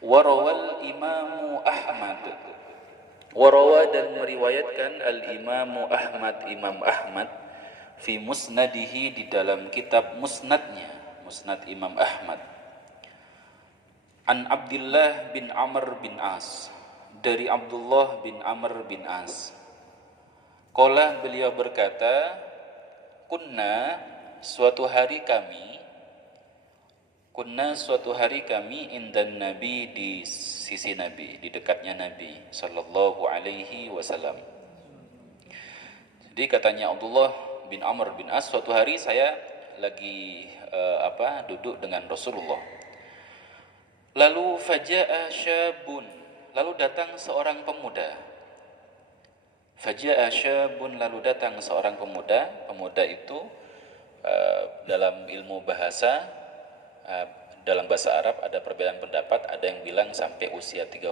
Warawal Imamu Ahmad. Warawa dan meriwayatkan Al-Imamu Ahmad, Imam Ahmad, fi musnadihi di dalam kitab musnadnya, musnad Imam Ahmad. An Abdullah bin Amr bin As, dari Abdullah bin Amr bin As. Qala, beliau berkata, kunna suatu hari kami indan Nabi, di sisi Nabi, di dekatnya Nabi sallallahu alaihi wasallam. Jadi katanya Abdullah bin Amr bin As, suatu hari saya lagi duduk dengan Rasulullah. Lalu faja'a syabun, lalu datang seorang pemuda. Faja'a syabun, lalu datang seorang pemuda. Pemuda itu dalam ilmu bahasa, dalam bahasa Arab ada perbedaan pendapat. Ada yang bilang sampai usia 30,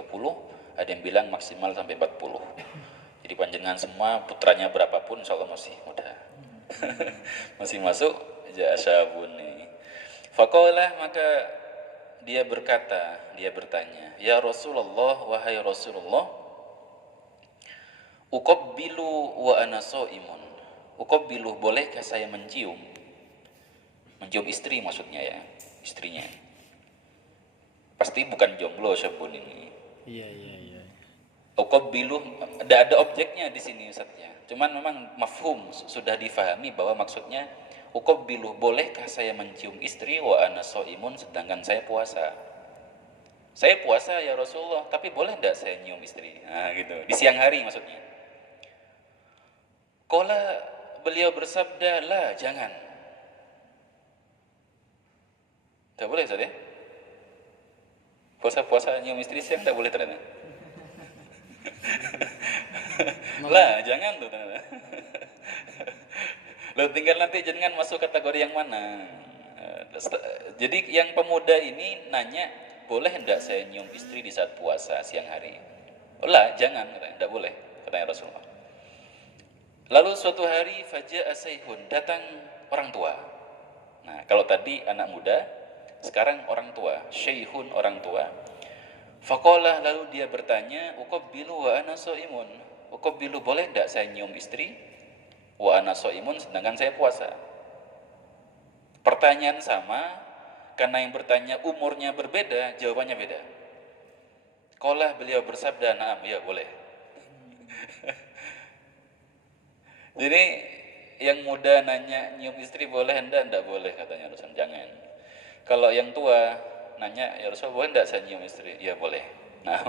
ada yang bilang maksimal sampai 40. Jadi panjenengan semua putranya berapapun insya Allah masih muda. Masih masuk syabun ini. Faqala, maka dia bertanya, ya Rasulullah, wahai Rasulullah, uqabbilu wa ana shaimun. Uqabbilu, bolehkah saya mencium? Mencium istri maksudnya ya, istrinya. Pasti bukan jomblo syabun ini. Iya. Uqabbilu, ada objeknya di sini Ustaz ya. Cuman memang mafhum sudah difahami bahwa maksudnya uqabbilu, bolehkah saya mencium istri wa ana shaimun, sedangkan saya puasa. Saya puasa ya Rasulullah, tapi boleh enggak saya nyium istri? Nah, gitu. Di siang hari maksudnya. Qala, beliau bersabda, la, jangan. Tak boleh Ustaz ya? Puasa nyium istri siang tak boleh ternyata. Lah, jangan tuh ternyata. Lo tinggal nanti jangan masuk kategori yang mana. Jadi yang pemuda ini nanya, boleh enggak saya nyium istri di saat puasa siang hari? Lah, jangan, katanya, enggak boleh, katanya Rasulullah. Lalu suatu hari faja'a sayhun, datang orang tua. Nah, kalau tadi anak muda, sekarang orang tua, syaikhun, orang tua. Faqala, lalu dia bertanya, uqabbilu wa ana shaimun. Uqabbilu, boleh enggak saya nyium istri? Wa ana shaimun, sedangkan saya puasa. Pertanyaan sama, karena yang bertanya umurnya berbeda, jawabannya beda. Qala, beliau bersabda, na'am, ya boleh. Jadi yang muda nanya nyium istri boleh enggak boleh, katanya Rasul, jangan. Kalau yang tua nanya, ya Rasul, boleh enggak saya nyium istri? Ya boleh. Nah,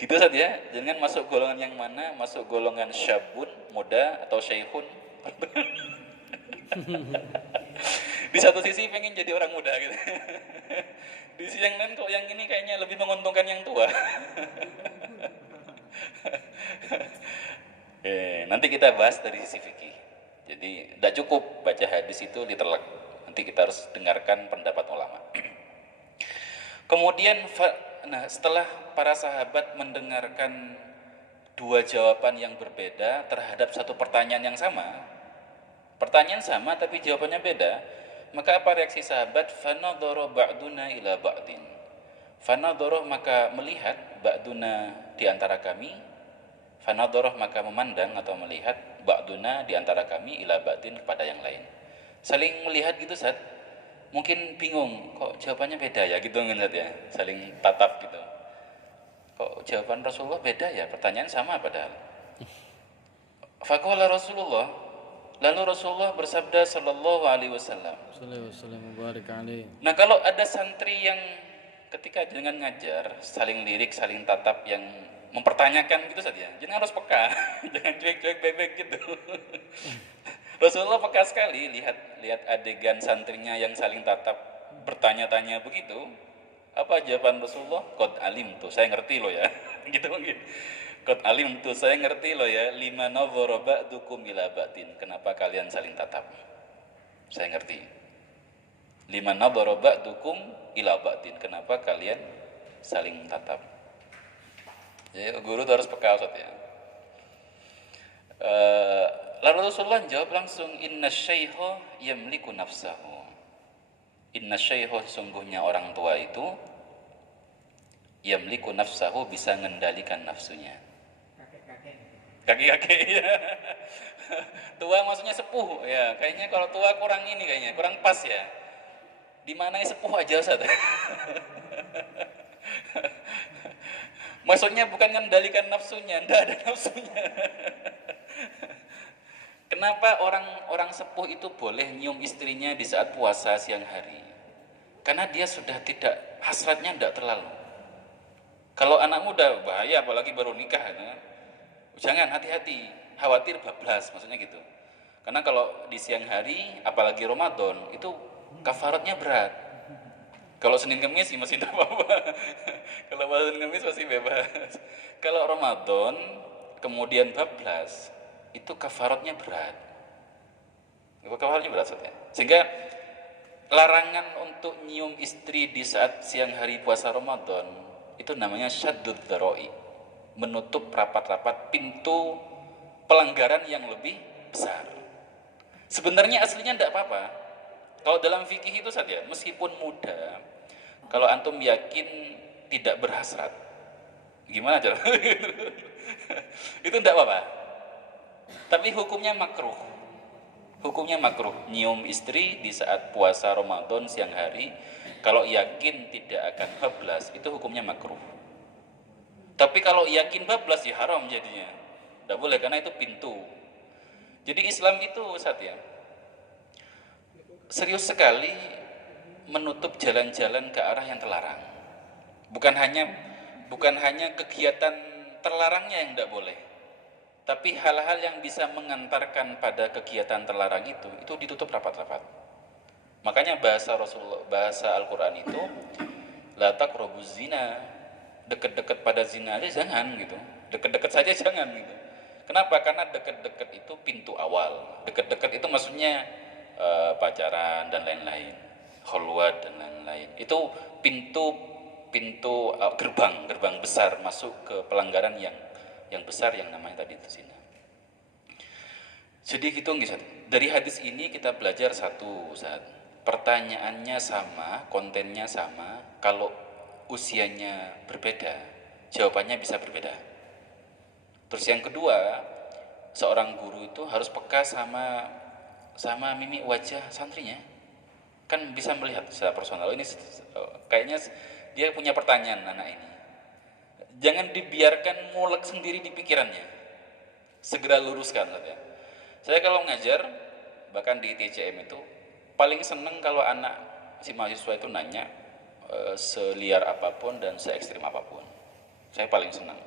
gitu saja. Jangan masuk golongan yang mana, masuk golongan syabun, muda, atau syaikhun. Di satu sisi pengen jadi orang muda gitu. Di sisi yang lain kok yang ini kayaknya lebih menguntungkan yang tua. Nanti kita bahas dari sisi fikih. Jadi tidak cukup baca hadis itu ditelak. Nanti kita harus dengarkan pendapat ulama. Kemudian setelah para sahabat mendengarkan dua jawaban yang berbeda terhadap satu pertanyaan yang sama, pertanyaan sama tapi jawabannya beda, maka apa reaksi sahabat? Fanadhara ba'duna ila ba'din. Fanadhara, maka melihat, ba'duna di antara kami, fanadhara maka memandang atau melihat, ba'duna di antara kami, ila ba'din kepada yang lain. Saling melihat gitu Ustaz. Mungkin bingung, kok jawabannya beda ya gitu Ustaz ya. Saling tatap gitu. Kok jawaban Rasulullah beda ya? Pertanyaan sama padahal. Faqala Rasulullah, lalu Rasulullah bersabda sallallahu alaihi wasallam. Nah, kalau ada santri yang ketika dengan ngajar saling lirik, saling tatap, yang mempertanyakan gitu saja, jangan harus peka. Jangan cuek-cuek bebek gitu. Rasulullah peka sekali lihat adegan santrinya yang saling tatap bertanya-tanya begitu. Apa jawaban Rasulullah? Qad alim tuh, saya ngerti loh ya. Gitu mungkin. Qad alim tuh, saya ngerti loh ya, lima nadhara ba'dukum ila ba'din. Kenapa kalian saling tatap? Saya ngerti. Lima nadhara ba'dukum ila ba'din. Kenapa kalian saling tatap? Jadi guru harus peka Ustaz ya. Lalu Rasulullah jawab langsung, inna syaikha yamliku nafsahu. Inna syaihu, sungguhnya orang tua itu yamliku nafsahu, bisa mengendalikan nafsunya. Kakek-kakek ya. Tua maksudnya sepuh ya. Kayaknya kalau tua kurang ini, kayaknya kurang pas ya. Di mana sepuh aja Ustaz. Maksudnya bukan mengendalikan nafsunya, enggak ada nafsunya. Kenapa orang sepuh itu boleh nyium istrinya di saat puasa siang hari? Karena dia sudah tidak, hasratnya tidak terlalu. Kalau anak muda bahaya, apalagi baru nikah kan? Jangan, hati-hati, khawatir bablas, maksudnya gitu. Karena kalau di siang hari, apalagi Ramadan, itu kafaratnya berat. Kalau Senin Kemis masih tidak apa-apa. Kalau Senin Kemis masih bebas. Kalau Ramadan kemudian bablas, itu kafaratnya berat. Kafaratnya berat saja. Sehingga larangan untuk nyium istri di saat siang hari puasa Ramadan itu namanya syaddud dzara'i, menutup rapat-rapat pintu pelanggaran yang lebih besar. Sebenarnya aslinya tidak apa-apa. Kalau dalam fikih itu saja, meskipun muda, kalau antum yakin tidak berhasrat, gimana cara? Itu tidak apa-apa. Tapi hukumnya makruh. Hukumnya makruh nyium istri di saat puasa Ramadan siang hari. Kalau yakin tidak akan bablas, itu hukumnya makruh. Tapi kalau yakin bablas ya haram jadinya. Tidak boleh, karena itu pintu. Jadi Islam itu Ustaz ya, serius sekali menutup jalan-jalan ke arah yang terlarang. Bukan hanya kegiatan terlarangnya yang tidak boleh, tapi hal-hal yang bisa mengantarkan pada kegiatan terlarang itu ditutup rapat-rapat. Makanya bahasa Rasulullah, bahasa Al-Quran itu la taqrabuz zina, dekat-dekat pada zina aja jangan gitu, dekat-dekat saja jangan gitu. Kenapa? Karena dekat-dekat itu pintu awal. Dekat-dekat itu maksudnya pacaran dan lain-lain, khulwat dan lain-lain. Itu pintu gerbang besar masuk ke pelanggaran yang besar yang namanya tadi itu zina. Jadi gitu Ustaz. Dari hadis ini kita belajar satu, Ustaz. Pertanyaannya sama, kontennya sama, kalau usianya berbeda, jawabannya bisa berbeda. Terus yang kedua, seorang guru itu harus peka sama mimik wajah santrinya. Kan bisa melihat secara personal. Ini kayaknya dia punya pertanyaan anak ini. Jangan dibiarkan ngulek sendiri di pikirannya. Segera luruskan saja. Saya kalau ngajar, bahkan di TCM itu, paling seneng kalau anak si mahasiswa itu nanya seliar apapun dan se ekstrim apapun. Saya paling senang.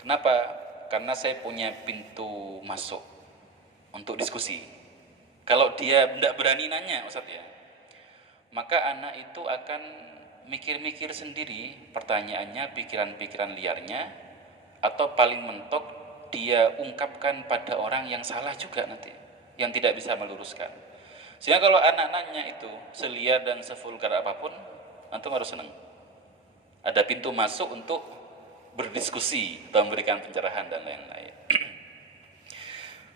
Kenapa? Karena saya punya pintu masuk untuk diskusi. Kalau dia tidak berani nanya, Ustaz ya, maka anak itu akan mikir-mikir sendiri pertanyaannya, pikiran-pikiran liarnya, atau paling mentok dia ungkapkan pada orang yang salah juga nanti, yang tidak bisa meluruskan. Sehingga kalau anak nanya itu seliar dan sevulgar apapun, antum harus senang. Ada pintu masuk untuk berdiskusi atau memberikan pencerahan dan lain-lain.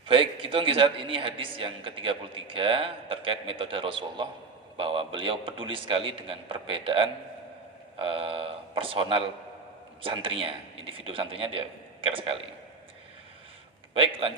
Baik, itu saat ini hadis yang ke-33 terkait metode Rasulullah, bahwa beliau peduli sekali dengan perbedaan personal santrinya, individu santrinya dia care sekali. Baik, lanjut.